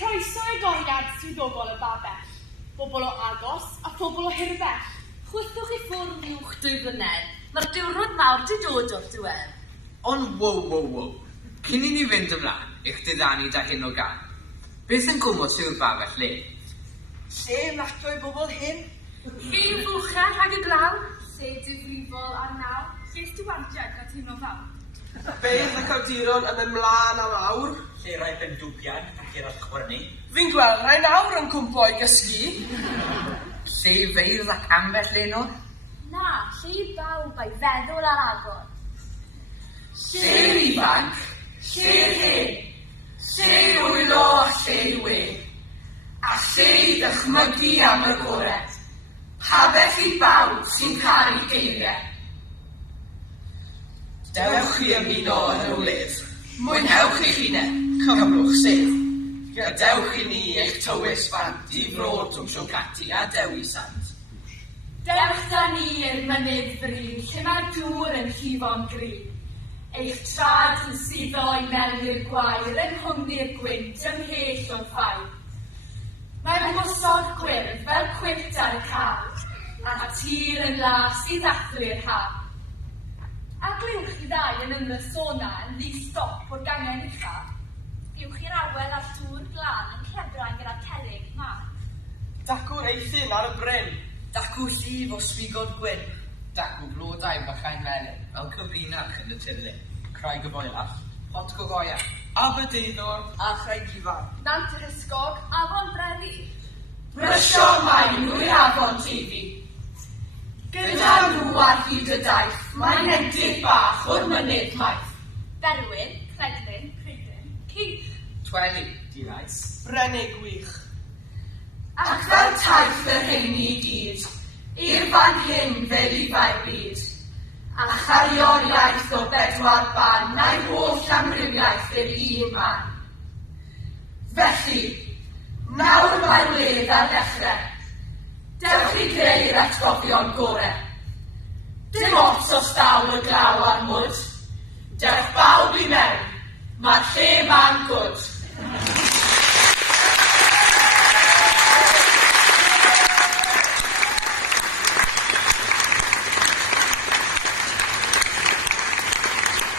Croeso Agoriad swyddogol y Babell. Bobl o agos a phobl o hirbell. Chwythwch i ffwrdd uwch 2 flynedd. Mae'r diwrnod mawr di dod o'r diwedd. Ond wow. Cyn i ni fynd ymlaen, eich diddanu da hyn o gan. Beth yn gwmwys yw'r Babell Lên? Lle nadwy bobl hyn? Lle fwchau rhag y glaw? Lle difrifol ar naw. Lle stiwardiad a teimlo fawr. Beth ac awduron yn mynd mlaen am awr? Lle rai bendwbiad ac i'r allchwyrnu. Fi'n gweld rai nawr yn cwmpo i gysgu. Lle feirdd ac ambell lenw? Na, lle bawb ei feddwl ar agor. Lle'r ifanc, lle'r hen, lle wylo a lle we, a lle i ddychmygu am y gored. Pa beth i bawb sy'n cael ei geiriau. Dewch i ymuno yn y wledd. Mwynhewch eich hunain, cymrwch sef. Gadewch i ni eich tywys fant i frod trwy Siocati a Dewi Sant. Dewch da ni i'r mynydd fryn, lle mae'r dŵr yn llifo'n grin. Eich trad yn suddo i melni'r gwair, yn hwngni'r gwynt, ymhell o'n ffair. Mae'n mwsod gwyrdd fel cwynt ar y cael, a tir yn las i ddathlu'r haf. A gliwch i ddau yn ymysona yn ddi stop o'r gangen uchaf. Uwch i'r awel a'r tŵr glan yn clebrain gyda cerig ma. Dacw'r eithin ar y bryn. Dacw llif o sfigod gwyn. Dacw blodau bychain melyn, fel cyfrinach yn y tirlun. Craig y boelach, hot gogoia. Aberdeidor a Chraig Ifan. Nant yr hysgog, afon breri. Brysio maen nhw'r afon TV. Gyda nhw ar hyd y daith, mae'n edrych bach o'r mynydd maith. Berwyn, Credlin, Prydyn, Cych. Tweli, dilais. Brenig wych. Ac fel taith yr heini i gyd, i'r fan hyn fel i fair byd. A chario'r iaith o 4 ban, na'i holl amrywiaeth yr un man. Felly, nawr mae'r wledd ar ddechrau. Dewch i greu'r atgofion gorau. Dim ots os daw y glaw ar mwd. Dewch bawb i mewn, mae'r lle ma'n gwrdd.